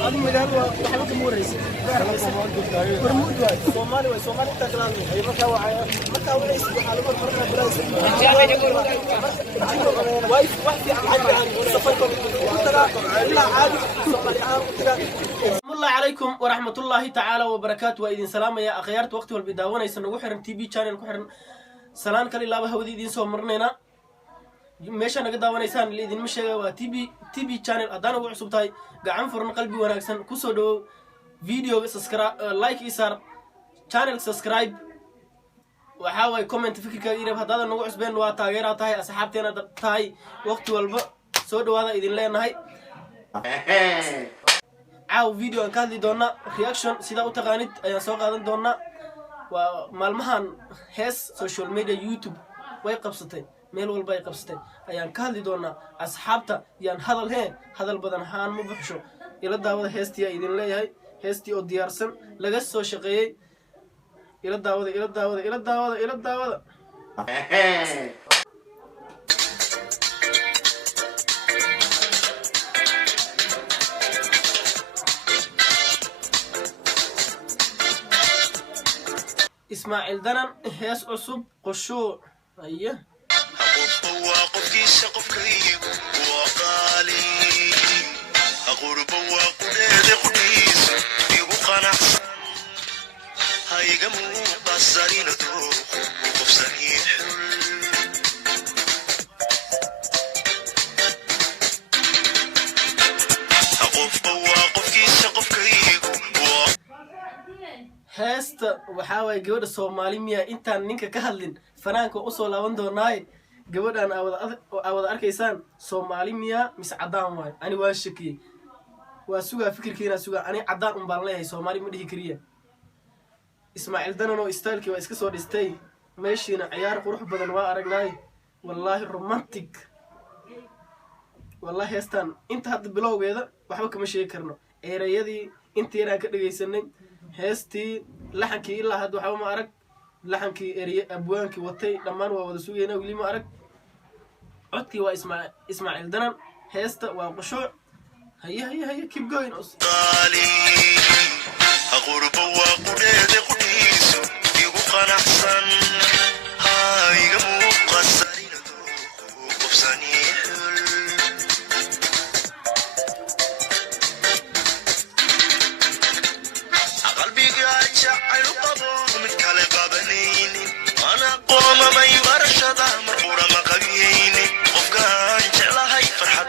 هذه مجال وحلقة موريس برمود سومالي تكلام أي مكان وعيس حلقة مرة برايس وايف وحدي عن سفركم إلا عادي الله عليكم ورحمة الله تعالى وبركاته وإذن سلام يا أخيارت وقت والبداوة يسنو وحرن تي بي channel كحرن سلام كلي الله بهودي دين سو مرنينا meesha naga daawanaysaan leedin sheega waa TV channel adana ugu cusub tahay gacan furan qalbi wanaagsan ku soo dhaw video subscribe like isar channel subscribe waxa way comment fikirkaaga inaba hadada nagu cusbeen waa taageera tahay asxaabteena tahay waqti walba soo dhawaada idin leenahay video aan ka hadli doona reaction sida u taqaanid ayaan soo qaadan doona waa maalmahan hees social media YouTube way qabsatay meel walba ay qabsatay ayaan ka hadli doonaa asxaabta yaan hadal badan haan ma buxsho ila daawada heestii ay idin leeyahay heestii oo diyaarsan laga soo shaqeeyay ila daawada Ismaa'il Danan hees cusub qosho aye heesta waxa way gabadha Soomaaliya intaan ninka ka hadlin fanaanka u soo laaban doonaay gabadhan awada arkaysaan Soomaaliya mis cadaan way ani waa shaki waa suga fikirkiina suga ani cadaan un baan leeyahay Soomaali ma dhihi kariya Ismaa'il Danan oo styleki waa iska soo dhistay meeshina ciyaar qurux badan waa aragnay wallahi romantic wallahi heestan inta hadda bilowgeeda waxba kama sheegi karno erayadii intii ka dhageysanay heestii laxankii ilaa hadda waxa ma arag laxankii eriye abwaankii watay dhamaan waa wada sugeena wili ma arag codkii waa Ismaa'il Danan heesta waa qosho هيا keep going أصلي أقرب وقدر قديس يبقى نحسن هاي جمو قصرين وقفصني قلبي قاعد شعل قبض من كلب بنيني أنا قوم ما يبرشد مرقورة ما قبيني وفقان جعلها هاي فرحة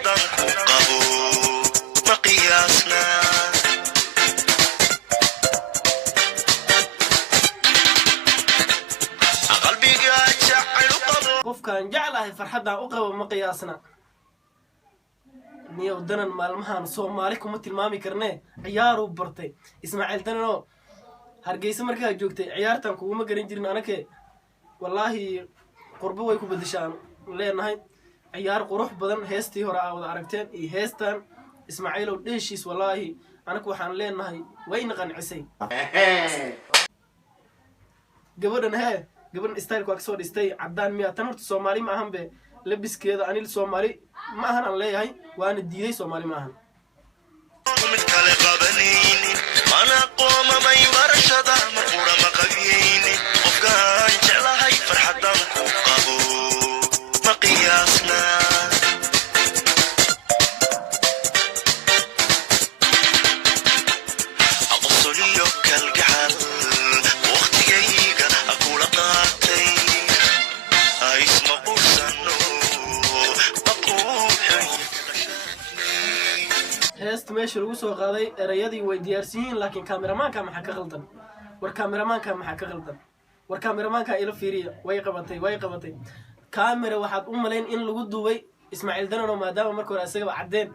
قبو مقياسنا قلبي قاعد شعل قبو وفقان جعلها فرحة مقياسنا نيو دنان مالمهان Soomaali kuma tilmaami karnee ciyaaru bartay Ismaa'il Danan hargeysa markaa joogtay ciyaartan kuma garan jirin anake wallahi qurbo way ku badishaan leenahay ciyaar qurux badan heestii hore aad aragteen iyo heestan Ismaa'il oo dheeshiis wallahi anaku waxaan leenahay wayna qancisay gabadhan style ku soo dhistay cadaan miya tan horta Soomaali ma ahan be labiskeeda anil Soomaali ma ahan aan leeyahay waana diiday Soomaali ma ahan أنا قوم ما يبرشد مرقورة ما قبيني وفقان جعلها فرحة قبو مقياسنا أقص ليك الجحل وقت جيجا أقول قاتي اسمه قرصنو heest meesha lagu soo qaaday erayadii way diyaarsiin laakiin kaameramanka maxaa ka qaldan war kaameramanka ila fiiriya way qabatay kaamera waxaad u maleyn in lagu duubay Ismaa'il Danan oo maadaama markii hore asaga cadeen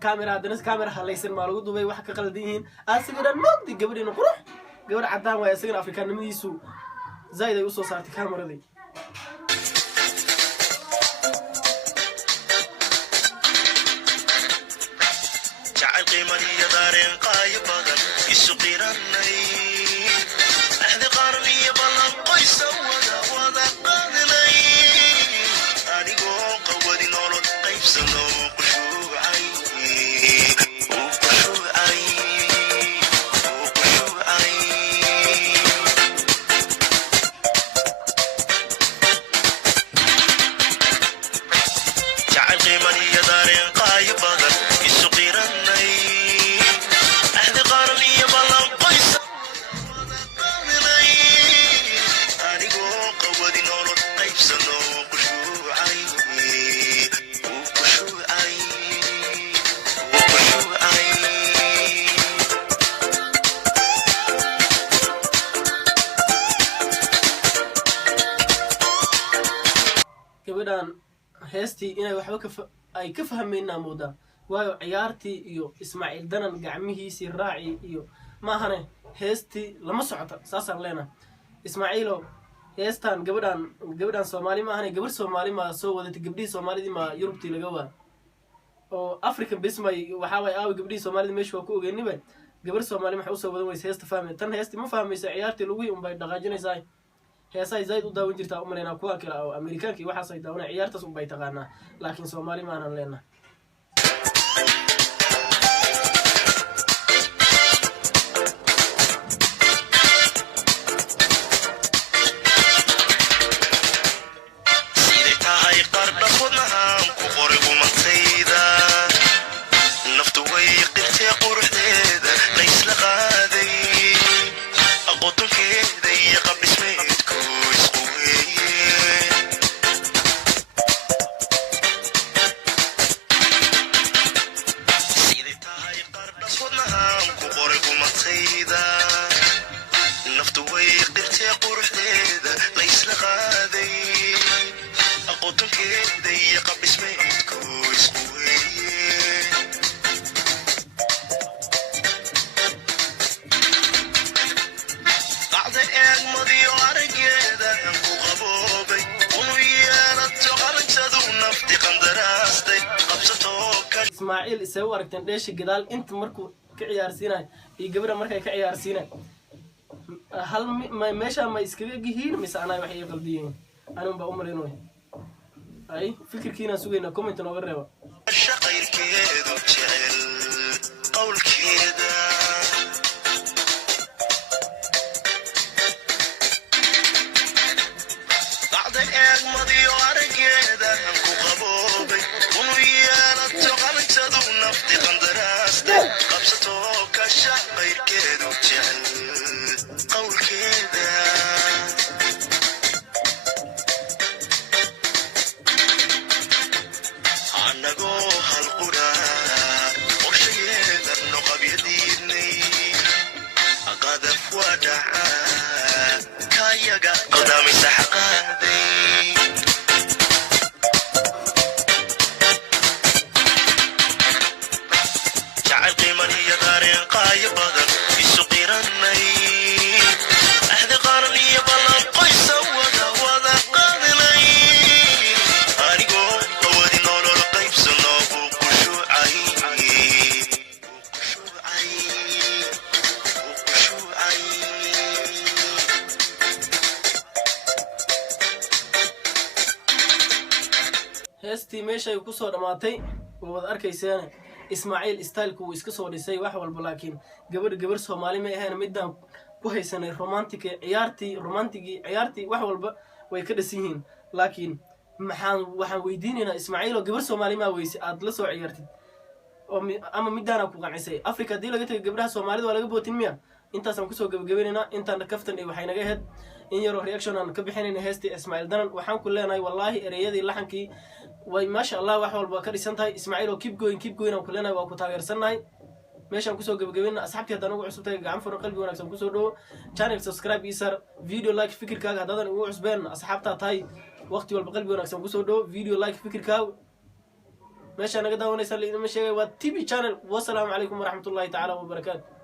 kaamera halaysan ma lagu duubay wax ka qaldan yihiin asigana noqdi gabadhina qurux gabadh cadaan way asaga Afrikaanimadiisu zaid ay u soo saartay kaameradii قيمة دارين قايبة يسقيرني أحد قارني بلان قيس وذا قادني أني قوة نورد قيب سنو قشوعي gabadhan heestii inay waxba ay ka fahmayna moodaa waayo ciyaartii iyo Ismaaciil Danan gacmihiisii raaci iyo maahane heestii lama socota saasaan leenahay Ismaaciilo heestan gabadhan Soomaali maahane gabar Soomaali ma soo wadatay gabdhii Soomaalida ma Yurubtii laga waa oo African bismay waxa way aaw gabdhii Soomaalida meesha waa ku ogeeniba gabar Soomaali maxay u soo wadan waysa heesta fahmay tan heestii ma fahmaysa ciyaartii lagu bay dhaqaajinaysaa heesay zayd u daawan jirtaa umaleena kuwa kale oo Amerikaankii waxa say daawana ciyaartaas bay taqaanaa laakiin Soomaali ma aanan leenahay Ismaaciil isay u aragteen dheeshi gadaal inta markuu ka ciyaarsiinay iyo gabadha markay ka ciyaarsiinay hal meesha ma iskaga gihiin mise anay wax ay qaldiyeen anuu ba u maleeno ay fikirkiina sugayna comment nooga reeba shaqayrkeedu jecel qowlkeeda bacda eegmadi arageeda ku qaboobay unu yeelato qalintadu nafti qandaraasta qabsato ka shaqayrkeedu jecel qowlkeeda heestii meeshay ku soo dhamaatay wada arkaysaan Ismaaciil style-ku iska soo dhisay wax walba laakiin gabar Soomaali ma ahayn midaan ku haysanay ciyaartii wax walba way ka dhisan yihiin laakiin waxaan weydiinaynaa Ismaaciil oo gabar Soomaali ma weysi aad la soo ciyaartid ama midaan ku qancisay Afrika hadii laga tagay gabdhaha Soomaalida waa laga bootin miya intaasaan ku soo gabagabeynayna intaan kaftan iyo waxay naga heed in yaro reaction aan ka bixinayna heestii Ismaaciil Danan waxaan ku leenahay wallahi ereyadii laxankii way ma sha Allah wax walba ka dhisan tahay Ismaaciil oo keep going aan ku leenahay waa ku taageersanahay meeshaan ku soo gabagabeynaa asxaabtii hadaan ugu cusubtay gacan furan qalbi wanaagsan ku soo dhawo channel subscribe isar video like fikirkaaga hadaan ugu cusbeen asxaabta tahay waqti walba qalbi wanaagsan ku soo dhawo video like fikirkaaga meeshaan naga daawanaysa ma sheegay waa TV channel wa salaamu calaykum wa rahmatullahi ta'ala wa barakaatuh